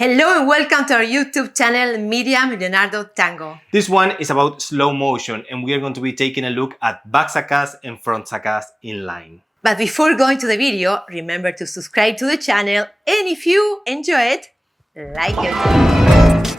Hello and welcome to our YouTube channel, Miriam, Leonardo, Tango. This one is about slow motion and we are going to be taking a look at back sacadas and front sacadas in line. But before going to the video, remember to subscribe to the channel and if you enjoy it, like it.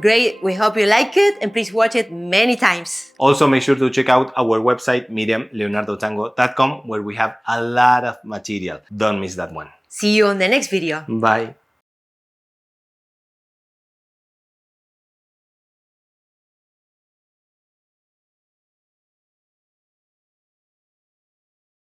Great, we hope you like it and please watch it many times. Also, make sure to check out our website, miriamleonardotango.com, where we have a lot of material. Don't miss that one. See you on the next video. Bye.